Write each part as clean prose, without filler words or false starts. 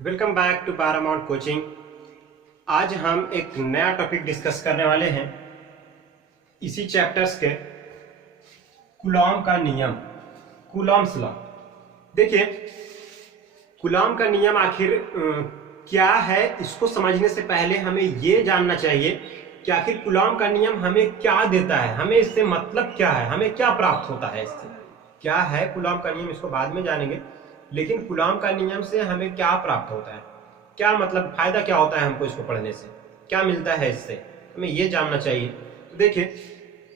Welcome back to Paramount coaching. आज हम एक नया टॉपिक डिस्कस करने वाले हैं इसी चैप्टर्स के कूलॉम का नियम, कूलॉम्स लॉ। देखिए, कूलॉम का नियम आखिर क्या है, इसको समझने से पहले हमें ये जानना चाहिए कि आखिर कूलॉम का नियम हमें क्या देता है, हमें इससे मतलब क्या है, हमें क्या प्राप्त होता है, इससे क्या है कूलॉम का नियम, इसको बाद में जानेंगे। लेकिन कूलॉम का नियम से हमें क्या प्राप्त होता है, क्या मतलब फायदा क्या होता है हमको इसको पढ़ने से, क्या मिलता है इससे, हमें ये जानना चाहिए। तो देखिए,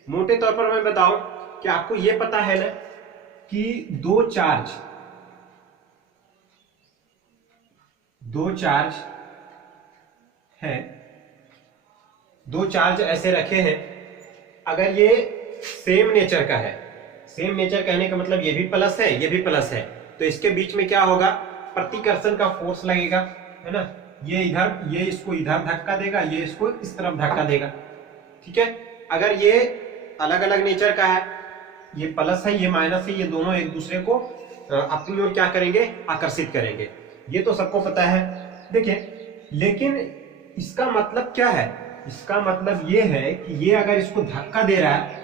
मोटे तौर पर मैं बताऊं कि आपको ये पता है ना कि दो चार्ज है, दो चार्ज ऐसे रखे हैं। अगर ये सेम नेचर का है, सेम नेचर कहने का मतलब ये भी प्लस है ये भी प्लस है, तो इसके बीच में क्या होगा, प्रतिकर्षण का फोर्स लगेगा, है ना। ये इधर, ये इसको इधर धक्का देगा, ये इसको इस तरफ धक्का देगा, ठीक है। अगर ये अलग अलग नेचर का है, ये प्लस है ये माइनस है, ये दोनों एक दूसरे को अपनी ओर क्या करेंगे, आकर्षित करेंगे, ये तो सबको पता है। देखिए, लेकिन इसका मतलब क्या है, इसका मतलब ये है कि ये अगर इसको धक्का दे रहा है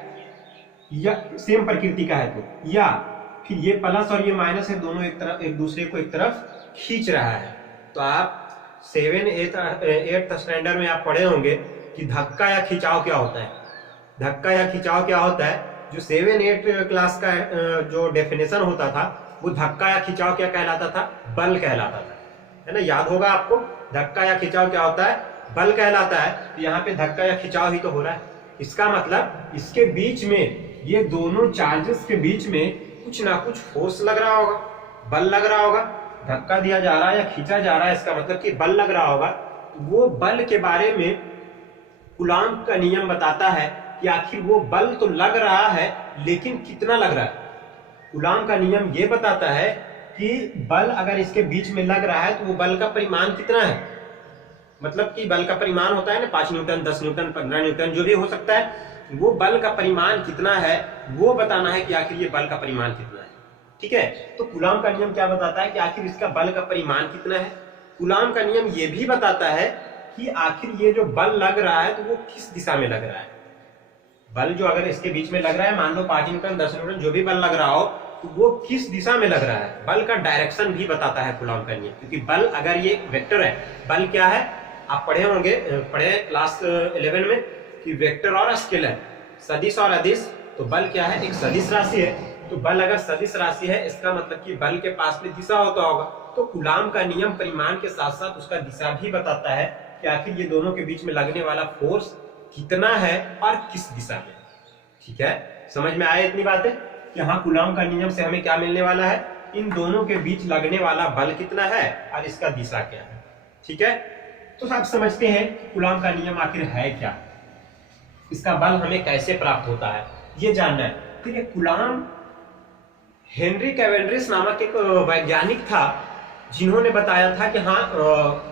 या सेम प्रकृति का है तो, या फिर ये प्लस और ये माइनस है, दोनों एक तरफ एक दूसरे को एक तरफ खींच रहा है, तो आप 7th-8th स्टैंडर्ड में आप पढ़े होंगे कि धक्का या खिंचाव क्या होता है। धक्का या खिंचाव क्या होता है, जो 7-8 क्लास का जो डेफिनेशन होता था, वो धक्का या खिंचाव क्या कहलाता था, बल कहलाता था, है ना। याद होगा आपको, धक्का या खिंचाव क्या होता है, बल कहलाता है। तो यहाँ पे धक्का या खिंचाव ही तो हो रहा है। इसका मतलब इसके बीच में, ये दोनों चार्जेस के बीच में कुछ ना कुछ फोर्स लग रहा होगा, बल लग रहा होगा। धक्का दिया जा रहा है या खींचा जा रहा है, इसका मतलब कि बल लग रहा होगा। वो बल के बारे में कूलॉम का नियम बताता है कि आखिर वो बल तो लग रहा है, लेकिन कितना लग रहा है। कूलॉम का नियम ये बताता है कि बल अगर इसके बीच में लग रहा है तो वो बल का परिमाण कितना है। मतलब कि बल का परिमाण होता है ना, 5 न्यूटन, 10 न्यूटन, 15 न्यूटन, जो भी हो सकता है, वो बल का परिमाण कितना है, वो बताना है कि आखिर ये बल का परिमाण कितना है, ठीक है। तो कूलॉम का नियम क्या बताता है कि आखिर इसका बल का परिमाण कितना है। कूलॉम का नियम ये भी बताता है कि आखिर ये जो बल लग रहा है तो वो किस दिशा में लग रहा है। बल जो अगर इसके बीच में लग रहा है, मान लो 5 न्यूटन, 10 न्यूटन, जो भी बल लग रहा हो, तो वो किस दिशा में लग रहा है, बल का डायरेक्शन भी बताता है कूलॉम का नियम। क्योंकि बल अगर ये वेक्टर है, बल क्या है, आप पढ़े होंगे, पढ़े क्लास 11 में कि वेक्टर और स्केलर, सदिश और अदिश। तो बल क्या है, एक सदिश राशि है। तो बल अगर सदिश राशि है, इसका मतलब कि बल के पास में दिशा होता होगा। तो कूलॉम का नियम परिमाण के साथ साथ उसका दिशा भी बताता है कि आखिर ये दोनों के बीच में लगने वाला फोर्स कितना है और किस दिशा में, ठीक है। समझ में आए इतनी बातें कि हाँ, कूलॉम का नियम से हमें क्या मिलने वाला है, इन दोनों के बीच लगने वाला बल कितना है और इसका दिशा क्या है, ठीक है। तो आप समझते हैं कि कूलॉम का नियम आखिर है क्या, इसका बल हमें कैसे प्राप्त होता है, ये जानना है। ठीक है, कूलॉम हेनरी कैवेंड्रिश नामक एक वैज्ञानिक था, जिन्होंने बताया था कि हाँ,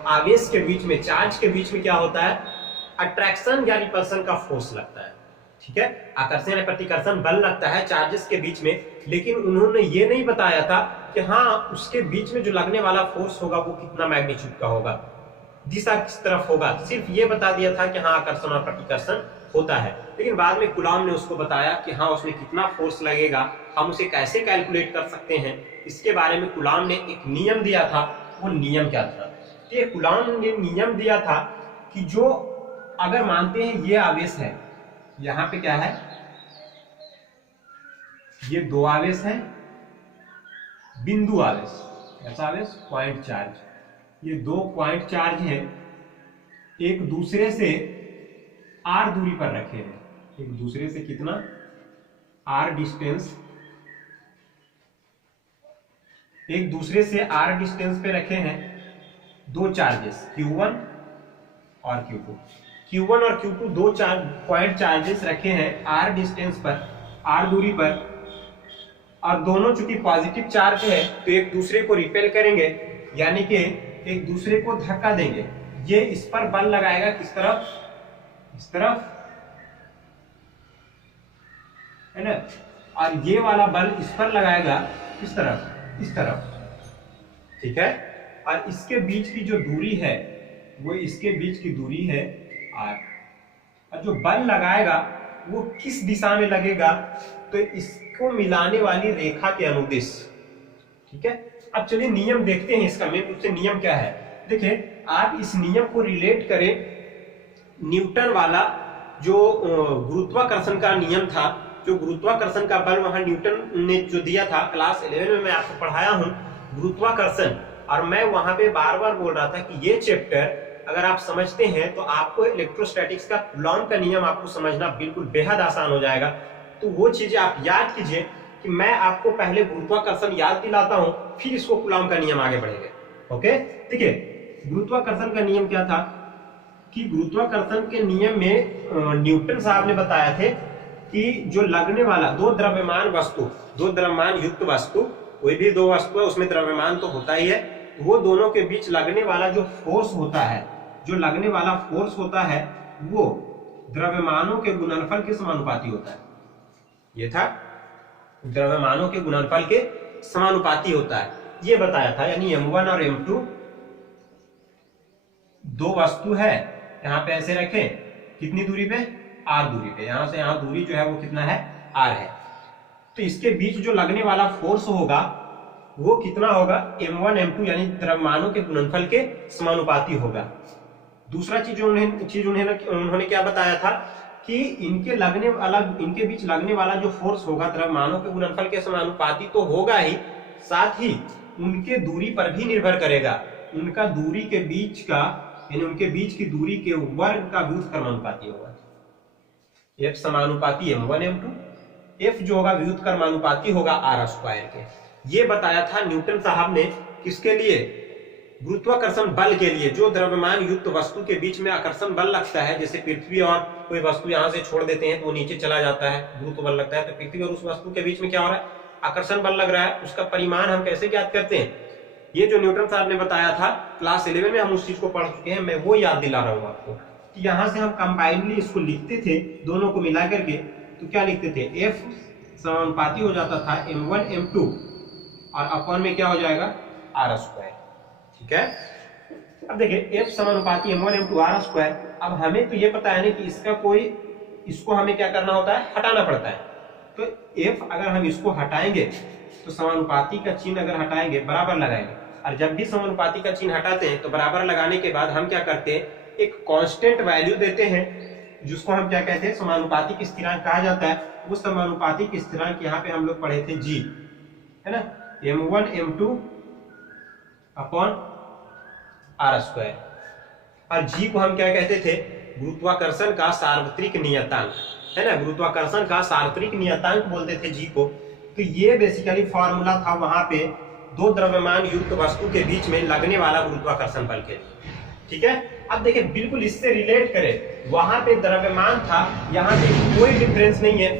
आवेश के बीच में, चार्ज के बीच में क्या होता है, अट्रैक्शन या रिपल्शन का फोर्स लगता है, ठीक है। आकर्षण या प्रतिकर्षण बल लगता है चार्जेस के बीच में, लेकिन उन्होंने ये नहीं बताया था कि हाँ, उसके बीच में जो लगने वाला फोर्स होगा वो कितना मैग्नीट्यूड का होगा, दिशा किस तरफ होगा। सिर्फ ये बता दिया था कि हाँ, आकर्षण और प्रतिकर्षण होता है। लेकिन बाद में कूलॉम ने उसको बताया कि हाँ, उसमें कितना फोर्स लगेगा, हम उसे कैसे कैलकुलेट कर सकते हैं, इसके बारे में कूलॉम ने एक नियम दिया था। वो नियम क्या था, तो ये कूलॉम ने नियम दिया था कि जो, अगर मानते हैं ये आवेश है, यहाँ पे क्या है, ये दो आवेश है, बिंदु आवेश, ऐसा आवेश, पॉइंट चार्ज, ये दो पॉइंट चार्ज है, एक दूसरे से r दूरी पर रखे हैं, एक दूसरे से कितना, r डिस्टेंस, एक दूसरे से r डिस्टेंस पे रखे हैं दो चार्जेस, Q1 और Q2। Q1 और Q2 दो पॉइंट चार्जेस रखे हैं r डिस्टेंस पर, r दूरी पर, और दोनों चूंकि पॉजिटिव चार्ज है तो एक दूसरे को रिपेल करेंगे, यानी कि एक दूसरे को धक्का देंगे। ये इस पर बल लगाएगा, किस तरफ, इस तरफ, है ना, और ये वाला बल इस पर लगाएगा, किस तरफ, इस तरफ, ठीक है। और इसके बीच की जो दूरी है वो इसके बीच की दूरी है r। और जो बल लगाएगा वो किस दिशा में लगेगा, तो इसको मिलाने वाली रेखा के अनुदिश। ठीक है, अब चलिए नियम देखते हैं इसका, मेन रूप से नियम क्या है। देखिए आप इस नियम को रिलेट करें न्यूटन वाला जो गुरुत्वाकर्षण का नियम था, जो गुरुत्वाकर्षण का बल वहां न्यूटन ने जो दिया था, क्लास 11 में मैं आपको पढ़ाया हूं गुरुत्वाकर्षण। और मैं वहां पे बार बार बोल रहा था कि ये चैप्टर अगर आप समझते हैं तो आपको इलेक्ट्रोस्टैटिक्स का कूलॉम का नियम आपको समझना बिल्कुल बेहद आसान हो जाएगा। तो वो चीजें आप याद कीजिए कि मैं आपको पहले गुरुत्वाकर्षण याद दिलाता हूं, फिर इसको कूलॉम का नियम आगे बढ़ेंगे। ओके, देखिए गुरुत्वाकर्षण का नियम क्या था कि गुरुत्वाकर्षण के नियम में न्यूटन साहब ने बताया थे कि जो लगने वाला दो द्रव्यमान वस्तु, दो द्रव्यमान युक्त वस्तु, कोई भी दो वस्तु है उसमें द्रव्यमान तो होता ही है, वो दोनों के बीच लगने वाला जो फोर्स होता है, जो लगने वाला फोर्स होता है वो द्रव्यमानों के गुणनफल के समानुपाती होता है। ये था द्रव्यमानों के गुणनफल के समानुपाती होता है, ये बताया था। यानी m1 और m2 दो वस्तु है, यहां पे ऐसे रखें, कितनी दूरी पे, r दूरी पे, यहां से यहां दूरी जो है वो कितना है, r है। तो इसके बीच जो लगने वाला फोर्स होगा वो कितना होगा, m1 m2 यानी द्रव्यमानों के गुणनफल के समानुपाती होगा। दूसरा चीज उन्होंने क्या बताया था कि इनके बीच लगने वाला जो फोर्स होगा द्रव्यमानों के गुणनफल के समानुपाती तो होगा ही, साथ ही उनके दूरी पर भी निर्भर करेगा। उनका दूरी के बीच का यानी उनके बीच की दूरी के वर्ग का व्युत्क्रमानुपाती होगा। f समानुपाती m1 m2, f जो होगा व्युत्क्रमानुपाती होगा r स्क्वायर के। ये बताया था न्यूटन साहब ने, किसके लिए, गुरुत्वाकर्षण बल के लिए। जो द्रव्यमान युक्त वस्तु के बीच में आकर्षण बल लगता है, जैसे पृथ्वी और कोई वस्तु यहां से छोड़ देते हैं तो वो नीचे चला जाता है, गुरुत्व बल लगता है, तो पृथ्वी और उस वस्तु के बीच में क्या हो रहा है, आकर्षण बल लग रहा है। उसका परिमाण हम कैसे ज्ञात करते हैं, ये जो न्यूटन साहब ने बताया था क्लास 11 में, हम उस चीज को पढ़ चुके हैं, मैं वो याद दिला रहा हूं आपको कि यहां से हम कंबाइनली इसको लिखते थे, दोनों को मिला करके, तो क्या लिखते थे, f समानुपाती हो जाता था m1 m2 और अपॉन में क्या हो जाएगा, r स्क्वायर। ठीक है, अब देखिए f समानुपाती m1 m2 r स्क्वायर। अब हमें तो ये पता है ना कि इसको हमें क्या करना होता है, हटाना पड़ता है। तो f अगर हम इसको हटाएंगे तो समानुपाती का चिन्ह अगर हटाएंगे बराबर लगाएंगे, और जब भी समानुपाती का चिन्ह हटाते हैं तो बराबर लगाने के बाद हम क्या करते हैं, एक कांस्टेंट वैल्यू देते हैं जिसको हम क्या कहते हैं, समानुपातिक स्थिरांक कहा जाता है। वो समानुपातिक स्थिरांक यहाँ पे हम लोग पढ़े थे g, है ना, m1 m2 upon r square. और g को हम क्या कहते थे, गुरुत्वाकर्षण का सार्वत्रिक नियतांक, है ना, गुरुत्वाकर्षण का सार्वत्रिक नियतांक बोलते थे g को। तो ये बेसिकली फॉर्मूला था वहां पे दो द्रव्यमान युक्त वस्तु के बीच में लगने वाला गुरुत्वाकर्षण बल के लिए। ठीक है, अब देखिए बिल्कुल इससे रिलेट करें, वहां पे द्रव्यमान था, यहाँ पे कोई डिफरेंस नहीं है,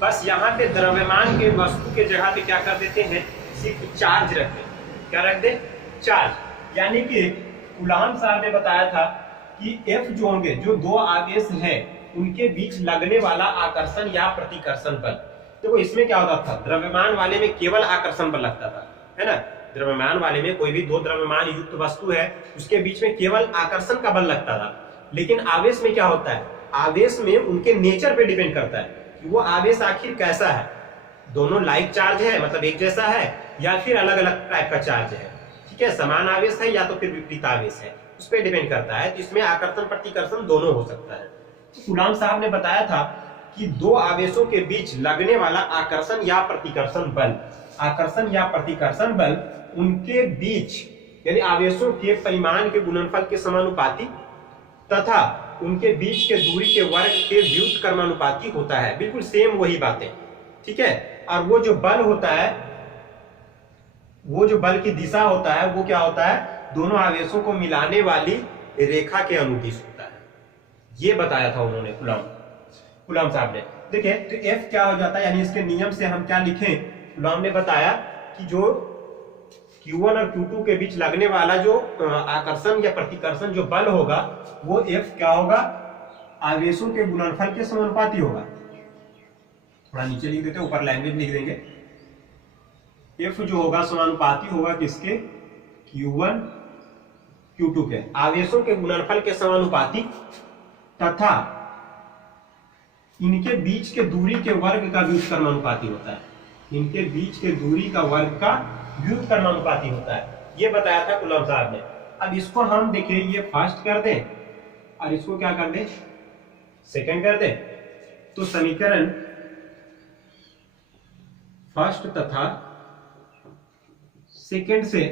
बस यहाँ पे द्रव्यमान के वस्तु के जगह पे क्या कर देते हैं, सिर्फ चार्ज रख दे। क्या रख दे, चार्ज। यानी कि कूलॉम साहब ने बताया था कि F जो होंगे, जो दो आवेश हैं उनके बीच लगने वाला आकर्षण या प्रतिकर्षण बल। देखो इसमें क्या होता था, द्रव्यमान वाले में केवल आकर्षण बल लगता था, है ना, द्रव्यमान वाले में कोई भी दो द्रव्यमान युक्त वस्तु है उसके बीच में केवल आकर्षण का बल लगता था। लेकिन आवेश में क्या होता है, आवेश में उनके नेचर पे डिपेंड करता है कि वो आवेश आखिर कैसा है, दोनों लाइक चार्ज है मतलब एक जैसा है, या फिर अलग अलग टाइप का चार्ज है। ठीक है, समान आवेश है या तो फिर विपरीत आवेश है, उस पर डिपेंड करता है। तो इसमें आकर्षण प्रतिकर्षण दोनों हो सकता है। कूलॉम साहब ने बताया था कि दो आवेशों के बीच लगने वाला आकर्षण या प्रतिकर्षण बल, आकर्षण या प्रतिकर्षण बल उनके बीच यानी आवेशों के परिमाण के गुणनफल के समानुपाती तथा उनके बीच के दूरी के वर्ग के व्युत्क्रमानुपाती होता है। बिल्कुल सेम वही बातें। ठीक है, और वो जो बल होता है, वो जो बल की दिशा होता है वो क्या होता है, दोनों आवेशों को मिलाने वाली रेखा के अनुदिश होता है। ये बताया था उन्होंने कूलॉम साहब ने। देखिए तो F क्या हो जाता है, यानी इसके नियम से हम क्या लिखें, कूलॉम ने बताया कि जो Q1 और Q2 के बीच लगने वाला जो आकर्षण या प्रतिकर्षण जो बल होगा वो F क्या होगा, आवेशों के गुणनफल के समानुपाती होगा। थोड़ा नीचे लिख देते हैं, ऊपर लैंग्वेज लिख देंगे। F जो होगा समानुपाती होगा किसके, Q1 Q2 के आवेशों के गुणनफल के समानुपाती तथा इनके बीच के दूरी के वर्ग का व्युत्क्रमानुपाती होता है। इनके बीच के दूरी का वर्ग का व्युत्क्रमानुपाती होता है, ये बताया था कूलम्ब साहब ने। अब इसको हम देखिए, ये फर्स्ट कर दें और इसको क्या कर दें, सेकंड कर दें, तो समीकरण फर्स्ट तथा सेकंड से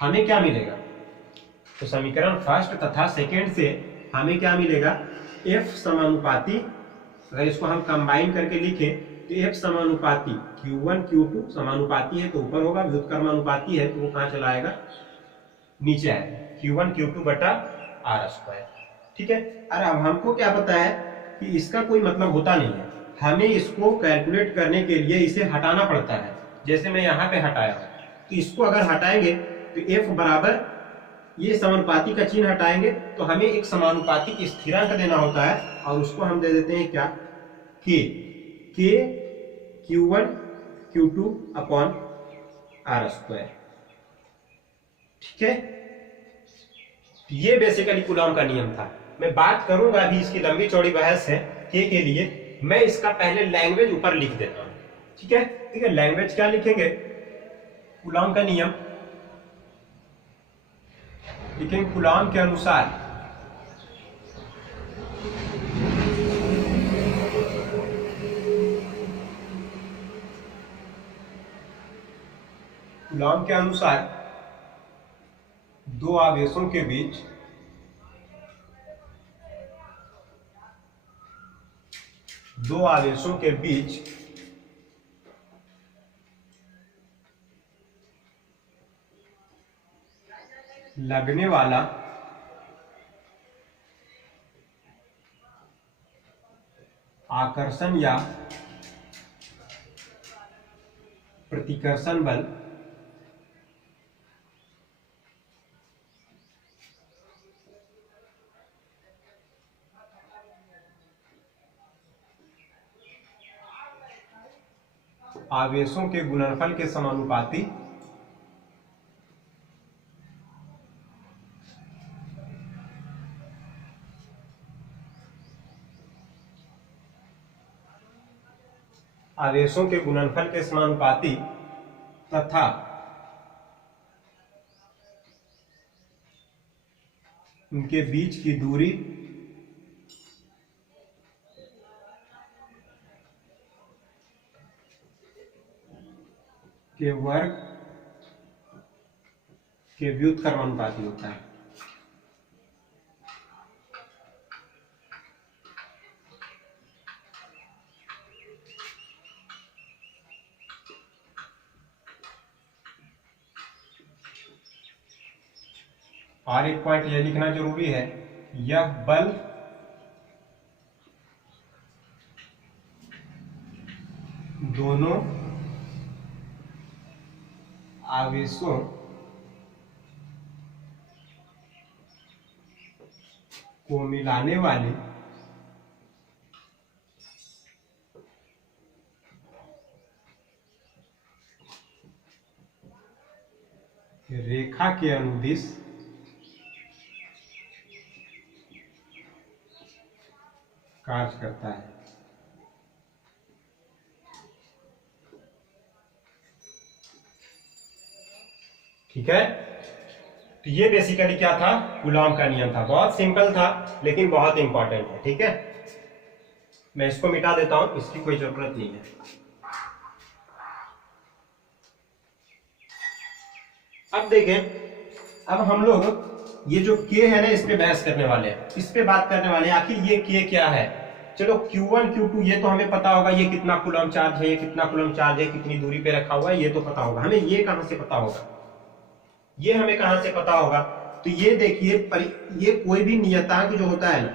हमें क्या मिलेगा, तो समीकरण फर्स्ट तथा सेकंड से हमें क्या मिलेगा, F समानुपाती, अगर इसको हम कंबाइन करके लिखें तो F समानुपाती Q1 Q2 समानुपाती है तो ऊपर होगा, व्युत्क्रमानुपाती है तो वो कहां चला आएगा, नीचे आएगा, Q1 Q2 बटा R स्क्वायर। ठीक है। अरे अब हमको क्या पता है कि इसका कोई मतलब होता नहीं है, हमें इसको कैलकुलेट करने के लिए इसे हटाना पड़ता है। जैसे मैं यहाँ पे हटाया हूं, तो इसको अगर हटाएंगे तो F बराबर, ये समानुपाती का चिन्ह हटाएंगे तो हमें एक समानुपाती स्थिरांक देना होता है और उसको हम दे देते हैं क्या, K Q1 Q2 upon R square. ठीक है, ये बेसिकली कूलम्ब का नियम था। मैं बात करूंगा अभी, इसकी लंबी चौड़ी बहस है K के लिए, मैं इसका पहले लैंग्वेज ऊपर लिख देता हूं। ठीक है, ठीक है, लैंग्वेज क्या लिखेंगे, कूलम्ब का नियम लिखेंगे कूलम्ब के अनुसार कूलम्ब के अनुसार दो आवेशों के बीच लगने वाला आकर्षण या प्रतिकर्षण बल आवेशों के गुणनफल के समानुपाती आवेशों के गुणनफल के समानुपाती तथा उनके बीच की दूरी के वर्ग के व्युत्क्रमानुपाती होता है। और एक पॉइंट यह लिखना जरूरी है, यह बल दोनों आवेशों को मिलाने वाली रेखा के अनुदिश कार्य करता है। ठीक है, तो ये बेसिकली क्या था, कूलम्ब का नियम था। बहुत सिंपल था लेकिन बहुत इंपॉर्टेंट है। ठीक है, मैं इसको मिटा देता हूं, इसकी कोई जरूरत नहीं है। अब देखें, अब हम लोग ये जो K है ना, इस पे बहस करने वाले हैं, इस पे बात करने वाले हैं, आखिर ये K क्या है। चलो Q1 Q2 ये तो हमें पता होगा, ये कितना कूलम्ब चार्ज है, ये कितना कूलम्ब चार्ज है, कितनी दूरी पे रखा हुआ है, ये तो पता होगा हमें। ये कहां से पता होगा, ये हमें कहां से पता होगा, तो ये देखिए, ये कोई भी नियतांक जो होता है ना,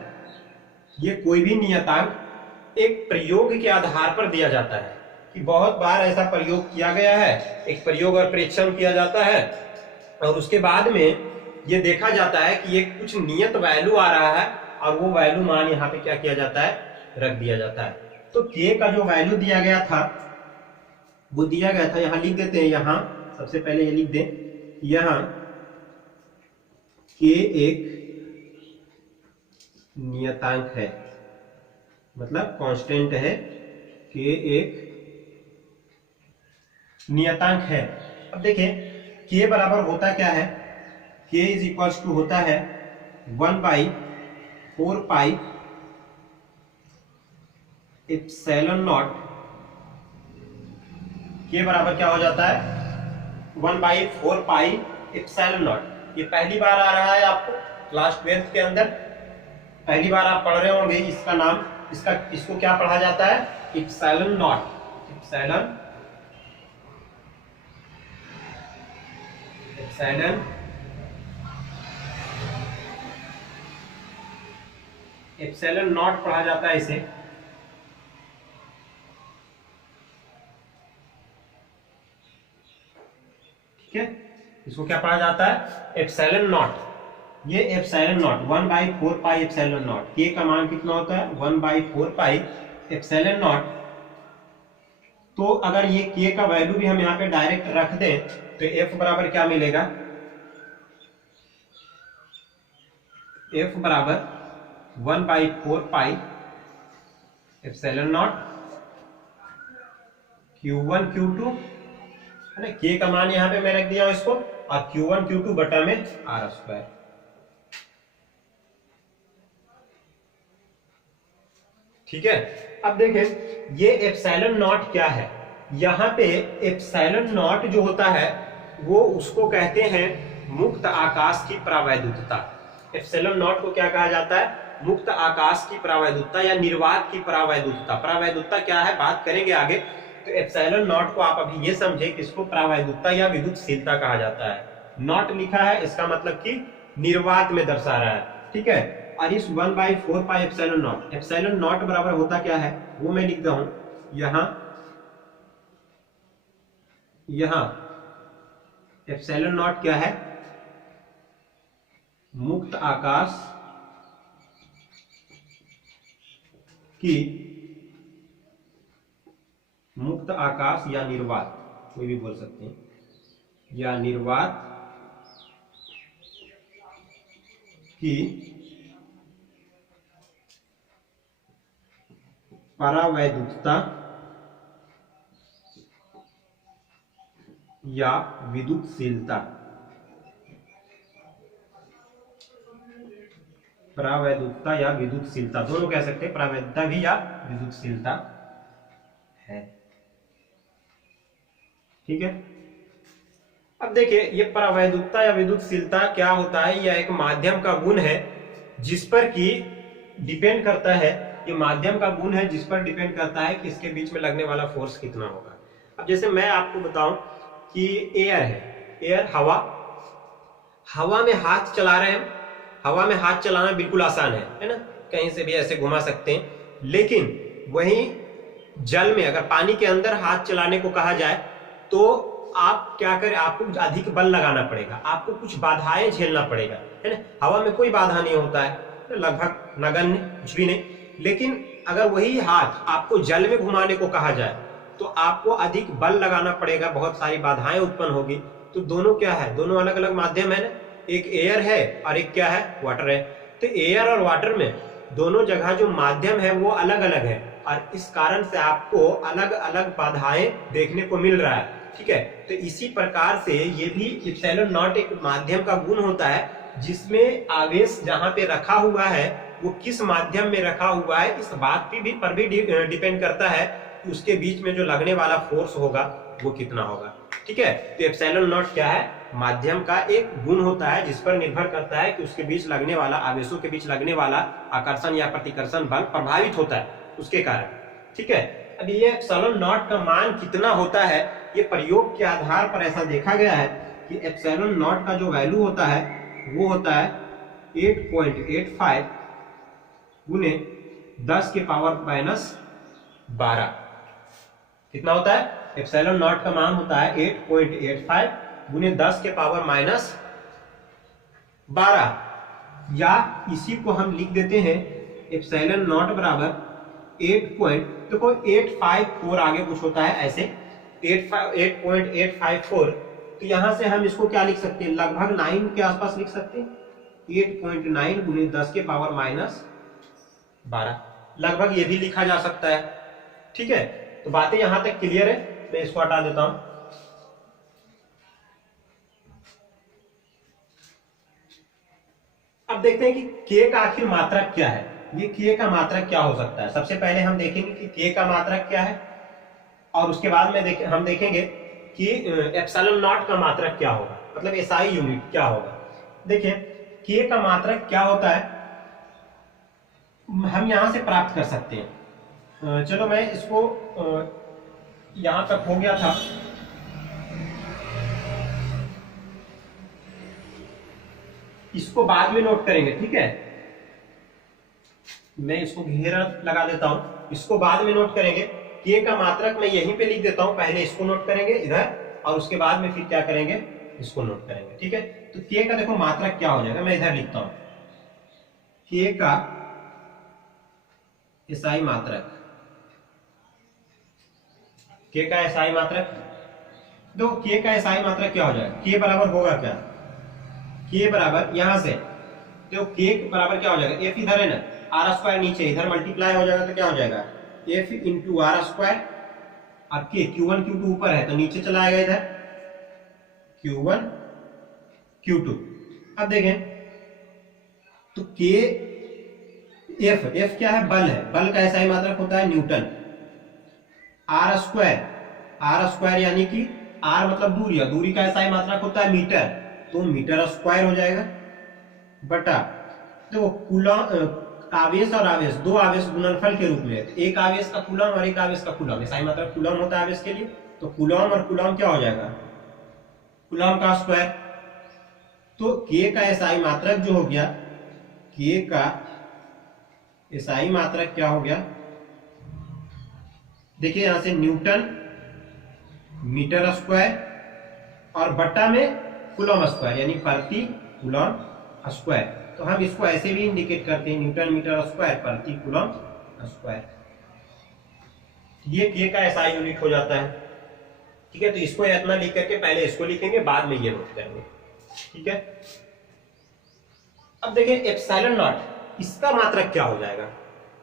ये कोई भी नियतांक एक प्रयोग के आधार पर दिया जाता है। कि बहुत बार ऐसा प्रयोग किया गया है, एक प्रयोग और परीक्षण किया जाता है और उसके बाद में ये देखा जाता है कि ये कुछ नियत वैल्यू आ रहा है और वो वैल्यू मान यहाँ पे क्या किया जाता है, रख दिया जाता है। तो K का जो वैल्यू दिया गया था, वो दिया गया था, यहाँ लिख देते हैं। यहाँ सबसे पहले ये लिख दें यहां k एक नियतांक है, मतलब कांस्टेंट है, k एक नियतांक है। अब देखिए k बराबर होता क्या है, k इज इक्वल टू होता है 1/4 पाई एप्सिलॉन नॉट। k बराबर क्या हो जाता है 1/4 पाई एप्सिलॉन नॉट। ये पहली बार आ रहा है आपको क्लास 12th के अंदर, पहली बार आप पढ़ रहे होंगे। इसका नाम इसको क्या पढ़ा जाता है, एप्सिलॉन नॉट। एप्सिलॉन नॉट पढ़ा जाता है इसे। ठीक है, इसको क्या पढ़ा जाता है, एप्सिलॉन नॉट। ये epsilon not 1/4 pi epsilon not. के का मान कितना होता है 1/4 पाई एप्सिलॉन नॉट। तो अगर ये के का वैल्यू भी हम यहाँ पे डायरेक्ट रख दें तो एफ बराबर क्या मिलेगा, एफ बराबर 1/4 pi epsilon not Q1 Q2 है ना। के का मान यहाँ पे मैं रख दिया इसको, और Q1 Q2 बटा में आर स्क्वायर। ठीक है, अब देखें ये एप्सिलॉन नॉट क्या है। यहाँ पे एप्सिलॉन नॉट जो होता है वो उसको कहते हैं मुक्त आकाश की परावैद्युतता। एप्सिलॉन नॉट को क्या कहा जाता है, मुक्त आकाश की परावैद्युतता या निर्वात की परावैद्युतता। परावैद्युतता क्या है बात करेंगे आगे। तो एप्सिलॉन नॉट को आप अभी ये समझे कि इसको परावैद्युतता या विद्युतशीलता कहा जाता है। नॉट लिखा है इसका मतलब कि निर्वात में दर्शा रहा है। ठीक है, और इस 1/4 pi epsilon not, epsilon not बराबर होता क्या है वो मैं लिखता हूं यहां एप्सिलॉन नॉट क्या है, मुक्त आकाश की, मुक्त आकाश या निर्वात, कोई भी बोल सकते हैं, या निर्वात की परावैद्युतता या विद्युतशीलता। परावैद्युतता या विद्युतशीलता दोनों कह सकते हैं, परावैद्युतता भी या विद्युतशीलता है। ठीक है, अब देखिए ये परावैद्युतता या विद्युतशीलता क्या होता है। यह एक माध्यम का गुण है जिस पर कि डिपेंड करता है, ये माध्यम का गुण है जिस पर डिपेंड करता है कि इसके बीच में लगने वाला फोर्स कितना होगा। अब जैसे मैं आपको बताऊं कि एयर है, एयर हवा में हाथ चला रहे हैं, हवा में हाथ चलाना बिल्कुल आसान है ना, कहीं से भी ऐसे घुमा सकते हैं। लेकिन वहीं जल में अगर पानी के अंदर हाथ चलाने को कहा जाए तो आप क्या करें, आपको अधिक बल लगाना पड़ेगा, आपको कुछ बाधाएं झेलना पड़ेगा, है ना। हवा में कोई बाधा नहीं होता है, लगभग नगण्य, कुछ भी नहीं। लेकिन अगर वही हाथ आपको जल में घुमाने को कहा जाए तो आपको अधिक बल लगाना पड़ेगा, बहुत सारी बाधाएं उत्पन्न होगी। तो दोनों क्या है, दोनों अलग अलग माध्यम है ना, एक एयर है और एक क्या है, वाटर है। तो एयर और वाटर में दोनों जगह जो माध्यम है वो अलग अलग है, और इस कारण से आपको अलग अलग बाधाएं देखने को मिल रहा है। ठीक है, तो इसी प्रकार से ये भी एप्सिलॉन नॉट एक माध्यम का गुण होता है जिसमें आवेश जहां पे रखा हुआ है वो किस माध्यम में रखा हुआ है इस बात पर भी डिपेंड करता है कि उसके बीच में जो लगने वाला फोर्स होगा वो कितना होगा। ठीक है, तो एप्सिलॉन नॉट क्या है, माध्यम का एक गुण होता है जिस पर निर्भर करता है कि उसके बीच लगने वाला, आवेशों के बीच लगने वाला आकर्षण या प्रतिकर्षण बल प्रभावित होता है उसके कारण। ठीक है, अब ये एप्सिलॉन नॉट का मान कितना होता है, ये प्रयोग के आधार पर ऐसा देखा गया है कि एप्सिलॉन नॉट का जो वैल्यू होता है वो होता है 8.85 गुने 10 के पावर -12। कितना होता है, एप्सिलॉन नॉट का मान होता है 8.85 गुने 10 के पावर -12, या इसी को हम लिख देते हैं एप्सिलॉन नॉट बराबर 8.854 आगे कुछ होता है ऐसे 8.854 तो यहां से हम इसको क्या लिख सकते हैं, लगभग 9 के आसपास लिख सकते हैं। 8.9 गुणे 10 के पावर माइनस 12, लगभग ये भी लिखा जा सकता है। ठीक है, तो बातें यहां तक क्लियर है। मैं इसको हटा देता हूं। अब देखते हैं कि k का आखिर मात्रक क्या है। ये k का मात्रक क्या हो सकता है। सबसे पहले हम देखेंगे कि k का मात्रक क्या है, और उसके बाद में हम देखेंगे कि एप्सिलॉन नॉट का मात्रक क्या होगा, मतलब एसआई यूनिट क्या होगा। देखिए k का मात्रक क्या होता है, हम यहां से प्राप्त कर सकते हैं। चलो मैं इसको यहां तक हो गया था। इसको बाद में नोट करेंगे, ठीक है। मैं इसको घेरा लगा देता हूं, इसको बाद में नोट करेंगे। k का मात्रक मैं यहीं पे लिख देता हूं, पहले इसको नोट करेंगे इधर, और उसके बाद में फिर क्या करेंगे, इसको नोट करेंगे। ठीक है, तो k का देखो मात्रक क्या हो जाएगा, मैं इधर लिखता हूं k का एसआई मात्रक। k का एसआई मात्रक, दो k का एसआई मात्रक क्या हो जाएगा, k बराबर होगा क्या, k बराबर यहां से तो k बराबर क्या हो जाएगा, f इधर है ना, आर स्क्वायर नीचे इधर मल्टीप्लाई हो जाएगा, तो क्या हो जाएगा f इंटू आर स्क्वायर, और k q1 q2 ऊपर है तो नीचे चला आएगा इधर q1 q2। अब देखें तो k f क्या है, बल है, बल का एसआई मात्रक होता है न्यूटन। आर स्क्वायर यानी कि r मतलब दूरी, और दूरी का एसआई मात्रक होता है मीटर, तो मीटर स्क्वायर हो जाएगा बटा देखो कूलम, आवेश और आवेश, दो आवेश गुणनफल के रूप में, एक आवेश का कूलम और एक आवेश का कूलम, एसआई मात्रक कूलम होता है आवेश के लिए, तो कूलम और कूलम क्या हो जाएगा, कूलम का स्क्वायर। तो k का एसआई मात्रक जो हो गया, k का एसआई मात्रक क्या हो गया, देखिए यहां से न्यूटन मीटर स्क्वायर और बट्टा में कूलम स्क्वायर यानी प्रति कूलम स्क्वायर। तो हम इसको ऐसे भी इंडिकेट करते हैं, न्यूटन मीटर स्क्वायर प्रति कूलम स्क्वायर। ये k का एसआई यूनिट हो जाता है। ठीक है, तो इसको इतना लिख करके पहले इसको लिखेंगे, बाद में ये नोट करेंगे। ठीक है, अब देखिए एप्सिलॉन नॉट, इसका मात्रक क्या हो जाएगा।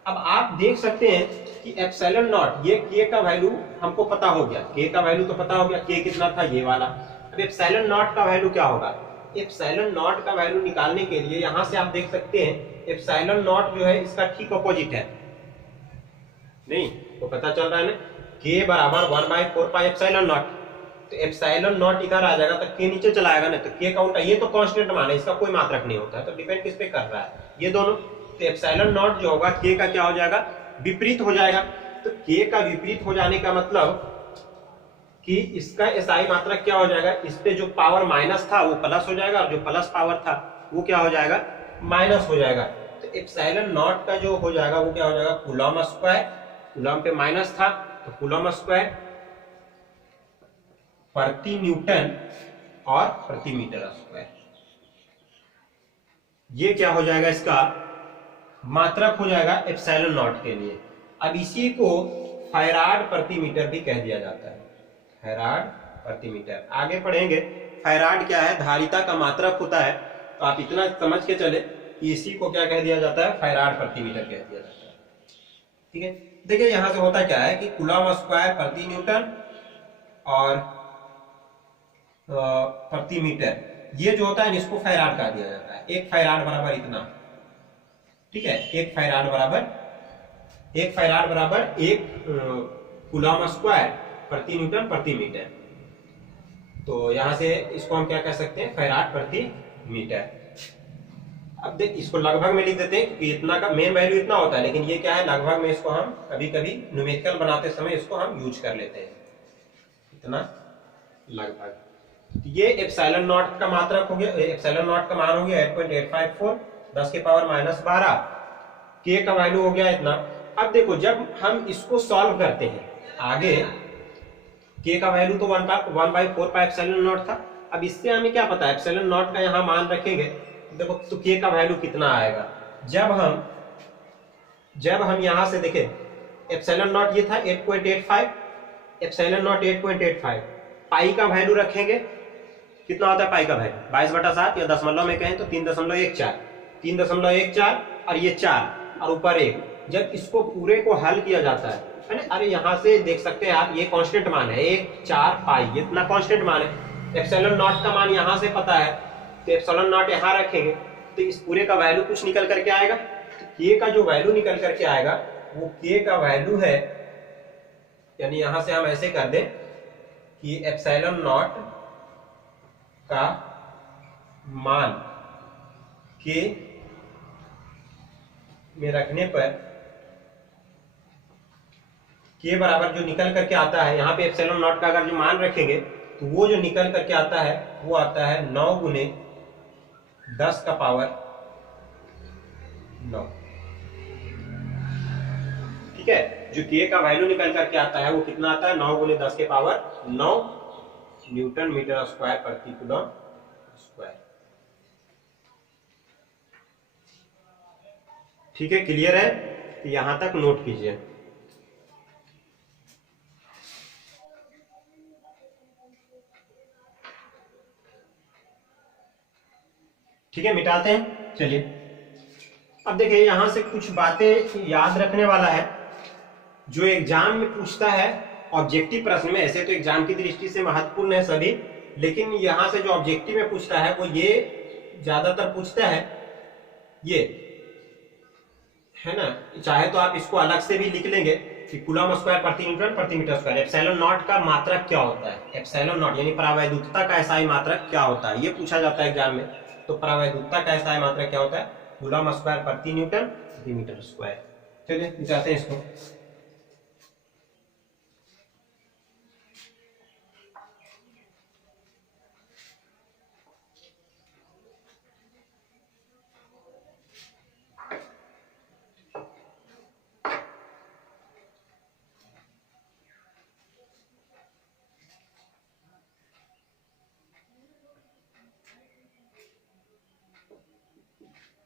अब आप देख सकते हैं कि एप्सिलॉन नॉट, ये k का वैल्यू हमको पता हो गया, k का वैल्यू तो पता हो गया, k कितना था ये वाला। अब एप्सिलॉन नॉट का वैल्यू क्या होगा, एप्सिलॉन नॉट का वैल्यू निकालने के लिए यहां से आप देख सकते हैं एप्सिलॉन नॉट जो है इसका ठीक अपोजिट है, नहीं तो पता चल रहा है ना, k बराबर 1/4 पाई एप्सिलॉन नॉट, तो एप्सिलॉन नॉट इधर आ जाएगा तो k नीचे चला आएगा ना, तो k का उल्टा, ये तो कांस्टेंट मान है, इसका कोई मात्रक नहीं होता है, तो डिपेंड किस पे कर रहा है ये दोनों। तो एप्सिलॉन नॉट जो होगा k का क्या हो जाएगा, विपरीत हो जाएगा। तो k का विपरीत हो जाने का मतलब कि इसका एसआई मात्रक क्या हो जाएगा, इस पे जो पावर माइनस था वो प्लस हो जाएगा, और जो प्लस पावर था वो क्या हो जाएगा, माइनस हो जाएगा। तो एप्सिलॉन नॉट का जो हो जाएगा वो क्या हो जाएगा, कूलम स्क्वायर, कूलम पे माइनस था तो कूलम स्क्वायर प्रति न्यूटन और प्रति मीटर स्क्वायर, ये क्या हो जाएगा, इसका मात्रक हो जाएगा एप्सिलॉन नॉट के लिए। अब इसी को फैराड प्रति मीटर भी कह दिया जाता है, फैराड प्रति मीटर। आगे पढ़ेंगे फैराड क्या है, धारिता का मात्रक होता है, तो आप इतना समझ के चले कि इसी को क्या कह दिया जाता है, फैराड प्रति मीटर कह दिया जाता है। ठीक है, देखिए यहां से होता क्या है कि कूलम स्क्वायर प्रति न्यूटन और प्रति मीटर, ये जो होता है इसको फैराड कहा दिया जाता है। एक फैराड बराबर इतना, ठीक है, एक फैराड बराबर एक कूलम स्क्वायर प्रति न्यूटन प्रति मीटर। तो यहां से इसको हम क्या कह सकते हैं, फैराड प्रति मीटर। अब देख इसको लगभग में लिख देते हैं क्योंकि इतना का मेन वैल्यू इतना होता है, लेकिन ये क्या है लगभग में, इसको हम कभी कभी न्यूमेरिकल बनाते समय इसको हम यूज कर लेते हैं, इतना लगभग। तो ये एप्सिलॉन नॉट का मात्रक हो गया, एप्सिलॉन नॉट का मान हो गया 8.854 10 के पावर माइनस 12, k का वैल्यू हो गया इतना। अब देखो जब हम इसको सॉल्व करते हैं आगे, k का वैल्यू तो 1/4 पाई एप्सिलॉन नॉट था। अब इससे हमें क्या पता है, एप्सिलॉन नॉट का यहाँ मान रखेंगे, देखो तो k का वैल्यू कितना आएगा, जब हम यहां से देखें एप्सिलॉन नॉट ये था 8.85, एप्सिलॉन नॉट 8.85, पाई का वैल्यू रखेंगे कितना होता है पाई का वैल्यू 22/7, या दशमलव में कहें तो 3.14, 3.14 और ये 4 और ऊपर 1। जब इसको पूरे को हल किया जाता है ना, अरे यहां से देख सकते हैं आप, ये कांस्टेंट मान है 1 4 पाई, ये इतना कांस्टेंट मान है। एप्सिलॉन नॉट का मान यहां से पता है, तो एप्सिलॉन नॉट यहां रखेंगे तो इस पूरे का वैल्यू कुछ निकल करके आएगा। तो के का जो वैल्यू निकल करके आएगा वो के का वैल्यू है, यानी यहां से हम ऐसे कर दें कि एप्सिलॉन नॉट का मान के में रखने पर के बराबर जो निकल करके आता है, यहाँ पे एप्सिलॉन नॉट का अगर जो मान रखेंगे तो वो जो निकल करके आता है वो आता है 9 गुने 10 का पावर 9। ठीक है, जो के का वैल्यू निकल करके आता है वो कितना आता है 9 गुने 10 के पावर 9 न्यूटन मीटर स्क्वायर प्रति कूलम स्क्वायर। ठीक है, क्लियर है? तो यहां तक नोट कीजिए। ठीक है, मिटाते हैं। चलिए अब देखिए यहां से कुछ बातें याद रखने वाला है जो एग्जाम में पूछता है ऑब्जेक्टिव प्रश्न में। ऐसे तो एग्जाम की दृष्टि से महत्वपूर्ण है सभी, लेकिन यहां से जो ऑब्जेक्टिव में पूछता है वो ये ज्यादातर पूछता है, ये है ना। चाहे तो आप इसको अलग से भी लिख लेंगे कि कूलम स्क्वायर प्रति न्यूटन प्रति मीटर स्क्वायर। एप्सिलॉन नॉट का मात्रक क्या होता है, एप्सिलॉन नॉट यानी परावैद्युतता का एसआई मात्रक क्या होता है, ये पूछा जाता है एग्जाम में। तो परावैद्युतता का एसआई मात्रक क्या होता है, कूलम स्क्वायर प्रति न्यूटन प्रति मीटर स्क्वायर। चलिए जाते हैं इसको।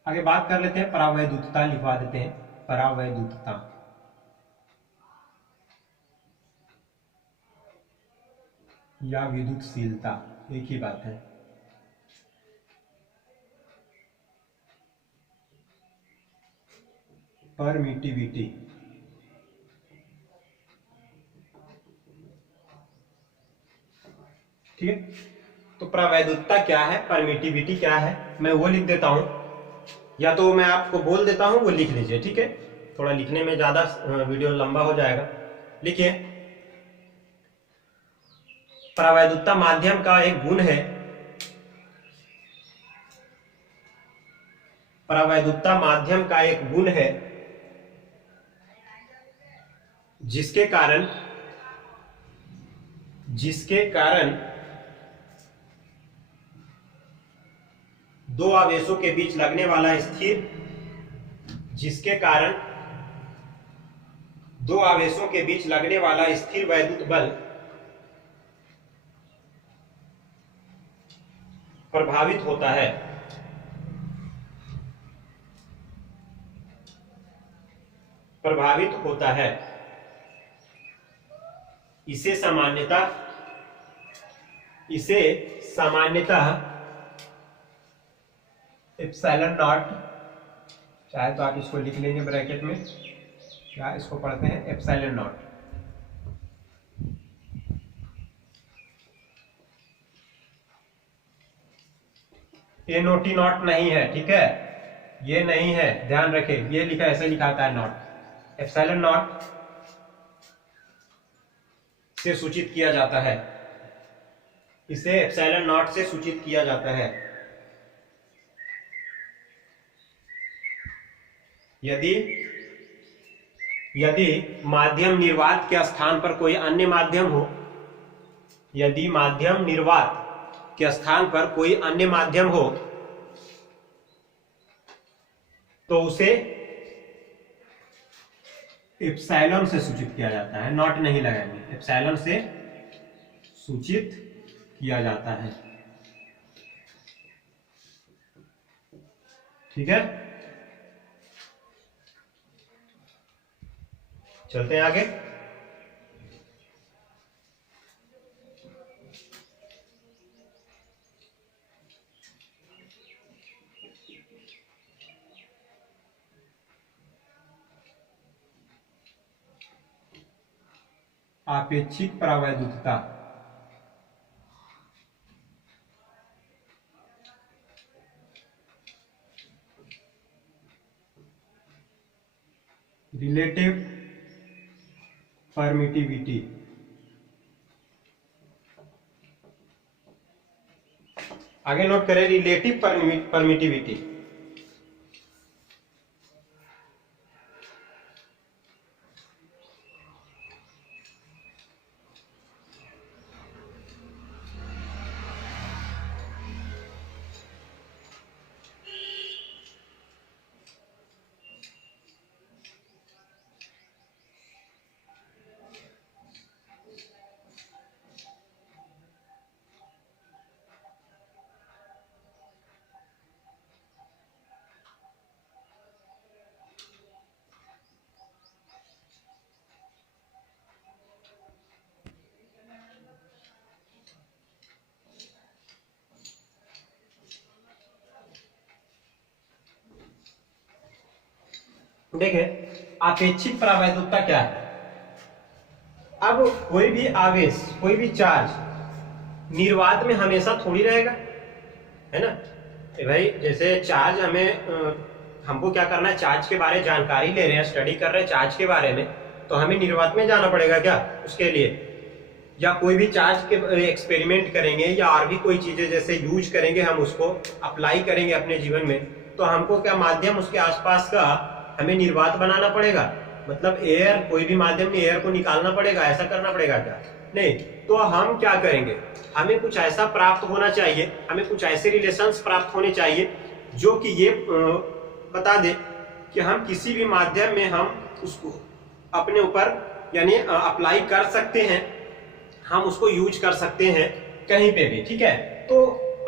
आगे बात कर लेते हैं परावैद्युतता, लिखवा देते हैं परावैद्युतता। या विद्युतशीलता एक ही बात है। परमिटिविटी, ठीक है। तो परावैद्युतता क्या है, परमिटिविटी क्या है, मैं वो लिख देता हूं, या तो मैं आपको बोल देता हूं वो लिख लीजिए। ठीक है, थोड़ा लिखने में ज्यादा वीडियो लंबा हो जाएगा। लिखिए, परावैद्युतता माध्यम का एक गुण है, परावैद्युतता माध्यम का एक गुण है जिसके कारण दो आवेशों के बीच लगने वाला स्थिर, जिसके कारण दो आवेशों के बीच लगने वाला स्थिर वैद्युत बल प्रभावित होता है। प्रभावित होता है। इसे सामान्यतः एप्सिलॉन नॉट, चाहे तो आप इसको लिख लेंगे ब्रैकेट में, क्या इसको पढ़ते हैं एप्सिलॉन नॉट। ये नोटी नॉट नहीं है, ठीक है, ये नहीं है, ध्यान रखें, ये लिखा ऐसे लिखा आता है नॉट। एप्सिलॉन नॉट से सूचित किया जाता है, इसे एप्सिलॉन नॉट से सूचित किया जाता है। यदि माध्यम निर्वात के स्थान पर कोई अन्य माध्यम हो, यदि माध्यम निर्वात के स्थान पर कोई अन्य माध्यम हो तो उसे एप्सिलॉन से सूचित किया जाता है, नॉट नहीं लगाएंगे, एप्सिलॉन से सूचित किया जाता है। ठीक है, चलते हैं आगे। आपेक्षिक प्रावैधुकता, रिलेटिव परमिटिविटी। आगे नोट करें रिलेटिव परमिटिविटी। देखें आपेक्षिक प्रावैधुकता क्या है। अब कोई भी आवेश, कोई भी चार्ज निर्वात में हमेशा थोड़ी रहेगा, है ना भाई। जैसे चार्ज हमको क्या करना है, चार्ज के बारे में जानकारी ले रहे हैं, स्टडी कर रहे हैं चार्ज के बारे में, तो हमें निर्वात में जाना पड़ेगा क्या उसके लिए, या कोई भी चार्ज के एक्सपेरिमेंट करेंगे या और भी कोई चीजें जैसे यूज करेंगे, हम उसको अप्लाई करेंगे अपने जीवन में, तो हमको क्या माध्यम उसके आसपास का हमें निर्वात बनाना पड़ेगा। मतलब एयर, कोई भी माध्यम में एयर को निकालना पड़ेगा, ऐसा करना पड़ेगा क्या? नहीं। तो हम क्या करेंगे, हमें कुछ ऐसा प्राप्त होना चाहिए, हमें कुछ ऐसे रिलेशंस प्राप्त होने चाहिए जो कि ये बता दे कि हम किसी भी माध्यम में हम उसको अपने ऊपर यानी अप्लाई कर सकते हैं, हम उसको यूज कर सकते हैं कहीं पे भी, ठीक है। तो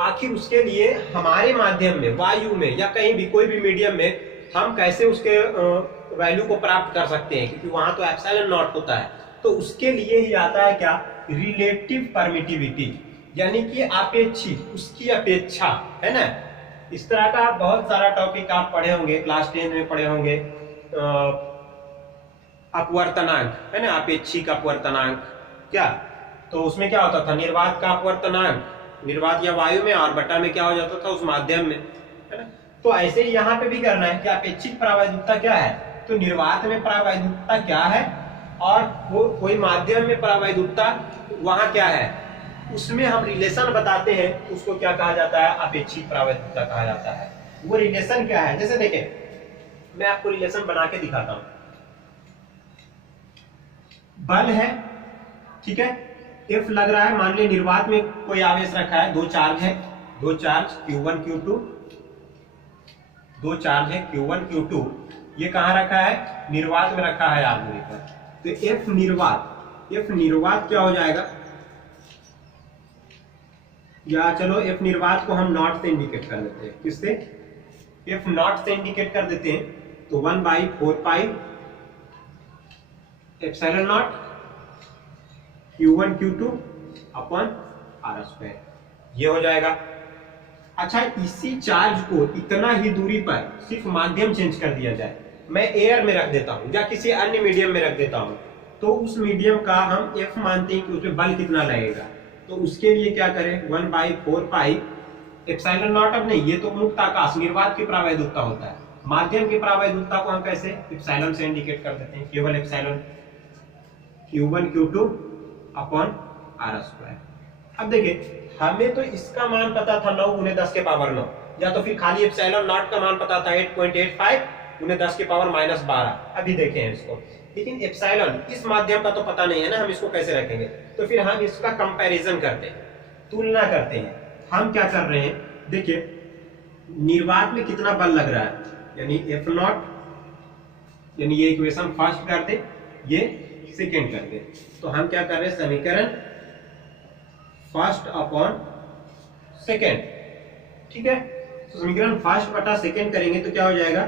आखिर उसके लिए हमारे माध्यम में, वायु में या कहीं भी कोई भी मीडियम में हम कैसे उसके वैल्यू को प्राप्त कर सकते हैं, क्योंकि वहां तो एप्सिलॉन नॉट होता है। तो उसके लिए ही आता है क्या, रिलेटिव परमिटिविटी, यानी कि अपेक्षित, उसकी अपेक्षा, है ना। इस तरह का बहुत सारा टॉपिक आप पढ़े होंगे, क्लास 10 में पढ़े होंगे। अपवर्तनांक, है ना, अपेक्षिक अपवर्तनांक क्या, तो उसमें क्या होता था, निर्वात का अपवर्तनांक, निर्वात या वायु में, और बटा में क्या हो जाता था उस माध्यम में, है ना। तो ऐसे ही यहाँ पे भी करना है कि अपेक्षित प्रावैधुकता क्या है, तो निर्वात में प्रावैधुकता क्या है, और वो कोई माध्यम में प्रावैधुकता वहां क्या है, उसमें हम रिलेशन बताते हैं, उसको क्या कहा जाता है, अपेक्षित प्रावैधुकता कहा जाता है। वो रिलेशन क्या है, जैसे देखें मैं आपको रिलेशन बना के दिखाता हूं। बल है, ठीक है, F लग रहा है, मान लीजिए निर्वात में कोई आवेश रखा है, दो चार्ज है, दो चार्ज Q1 Q2, दो चार्ज है Q1 Q2, ये कहां रखा है, निर्वात में रखा है आर्मरी पर। तो F निर्वात क्या हो जाएगा, या चलो F निर्वात को हम नॉट से इंडिकेट कर देते हैं, किससे, F नॉट से इंडिकेट कर देते हैं, तो 1/4 pi epsilon not Q1 Q2 upon R², ये हो जाएगा। अच्छा, इसी चार्ज को इतना ही दूरी पर सिर्फ माध्यम चेंज कर दिया जाए, मैं एयर में रख देता हूं या किसी अन्य मीडियम में रख देता हूं, तो उस मीडियम का हम F मानते हैं कि उसमें बल कितना लगेगा, तो उसके लिए क्या करें, 1/4 पाई एप्सिलॉन नॉट। अब नहीं, ये तो मुक्त आकाश निर्वात की प्रावैधुकता होता है, माध्यम की प्रावैधुकता को हम कैसे एप्सिलॉन से इंडिकेट कर देते हैं, केवल एप्सिलॉन Q1 Q2 अपन R²। अब देखिए हमें तो इसका मान पता था 9 × 10⁻⁹, या तो फिर खाली एप्सिलॉन नॉट का मान पता था 8.85 × 10⁻−12। अभी देखें इसको, लेकिन एप्सिलॉन इस माध्यम का तो पता नहीं है ना, हम इसको कैसे रखेंगे, तो फिर हम इसका कंपैरिजन करते हैं, तुलना करते हैं। हम क्या कर रहे हैं, देखिए निर्वात में कितना बल लग रहा है, यानी F0, यानी ये इक्वेशन फर्स्ट कर दे, ये सेकेंड कर दे, तो हम क्या कर रहे हैं, समीकरण फर्स्ट अपॉन सेकेंड, ठीक है। तो समीकरण फर्स्ट बटा सेकेंड करेंगे तो क्या हो जाएगा,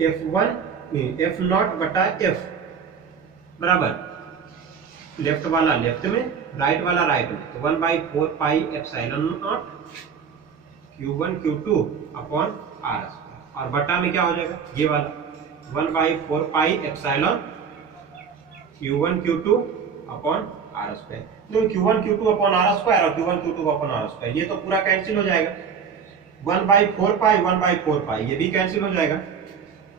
F0 बटा F बराबर लेफ्ट वाला लेफ्ट में, राइट वाला राइट में, तो 1/4 pi epsilon not Q1 Q2 upon R², और बटा में क्या हो जाएगा, ये वाला 1/4 pi epsilon Q1 Q2 upon R square. तो Q1 Q2 upon R square और Q1 Q2 upon R square, ये तो पूरा कैंसिल हो जाएगा। 1/4 पाई 1/4 पाई ये भी कैंसिल हो जाएगा।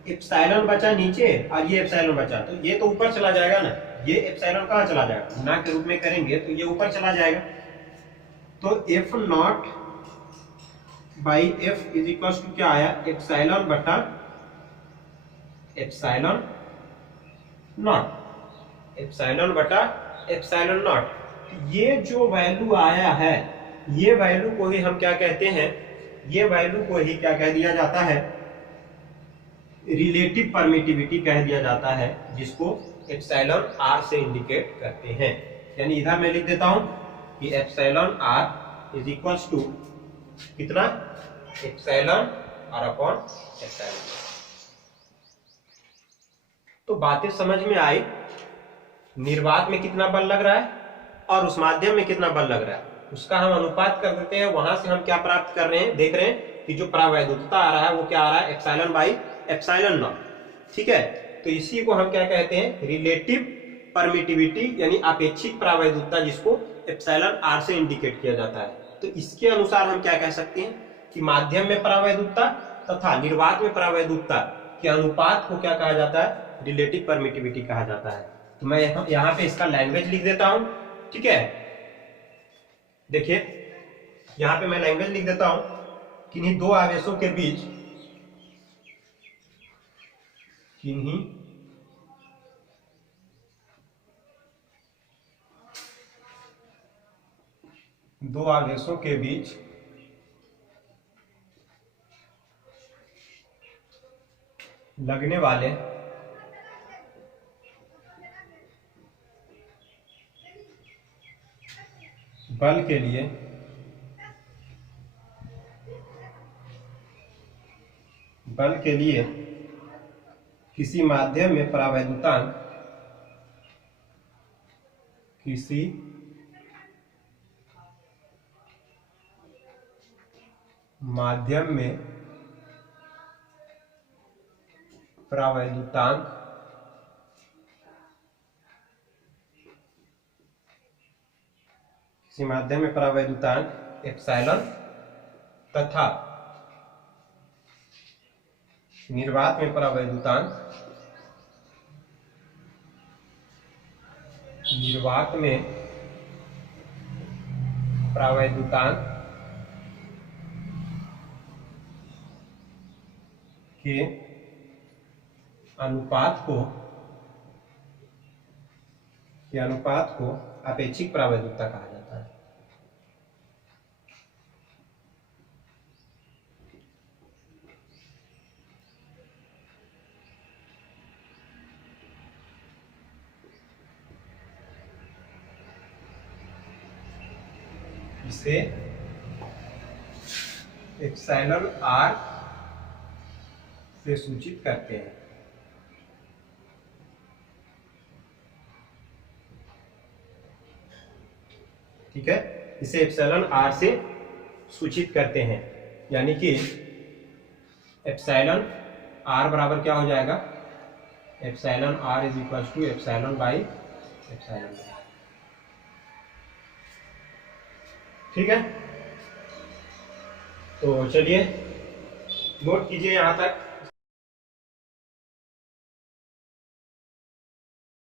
एप्सिलॉन बचा नीचे और ये एप्सिलॉन बचा, तो ये तो ऊपर चला जाएगा ना। ये एप्सिलॉन कहाँ चला जाएगा, गुना के रूप में करेंगे तो ये ऊपर चला जाएगा। तो F not by F is equal to क्या आया, एप्सिलॉन बटा एप्सिलॉन नॉट, एप्सिलॉन बटा एप्सिलॉन नॉट। ये जो वैल्यू आया है, ये वैल्यू को ही हम क्या कहते हैं, ये वैल्यू को ही क्या कह दिया जाता है, रिलेटिव परमिटिविटी कह दिया जाता है, जिसको एप्सिलॉन आर से इंडिकेट करते हैं। यानी इधर मैं लिख देता हूं कि epsilon R is equals to कितना, एप्सिलॉन आर अपॉन एप्सिलॉन। तो बातें समझ में आई, निर्वात में कितना बल लग रहा है और उस माध्यम में कितना बल लग रहा है, उसका हम अनुपात कर देते हैं। वहां से हम क्या प्राप्त कर रहे हैं, देख रहे हैं कि जो परावैद्युतता आ रहा है वो क्या आ रहा है, एप्सिलॉन बाई एप्सिलॉन नॉट। ठीक है, तो इसी को हम क्या कहते हैं, रिलेटिव परमिटिविटी यानी आपेक्षिक परावैद्युतता, जिसको एप्सिलॉन आर से इंडिकेट किया जाता है। तो इसके अनुसार हम क्या कह सकते हैं कि माध्यम में परावैद्युतता तथा निर्वात में परावैद्युतता के अनुपात को क्या कहा जाता है, रिलेटिव परमिटिविटी कहा जाता है। तो मैं यहाँ पे इसका लैंग्वेज लिख देता हूं। ठीक है, देखिए यहां पे मैं लैंग्वेज लिख देता हूं, किन्हीं दो आवेशों के बीच, किन्हीं दो आवेशों के बीच लगने वाले बल के लिए किसी माध्यम में परावैद्युतांक, किसी माध्यम में परावैद्युतांक एप्सिलॉन तथा निर्वात में परावैद्युतांक के अनुपात को आपेक्षिक परावैद्युतता कहा जाता है। इसे एप्सिलॉन आर से सूचित करते हैं। ठीक है, इसे एप्सिलॉन आर से सूचित करते हैं, यानी कि एप्सिलॉन आर बराबर क्या हो जाएगा, epsilon R is equal to epsilon by epsilon. ठीक है, तो चलिए नोट कीजिए यहां तक।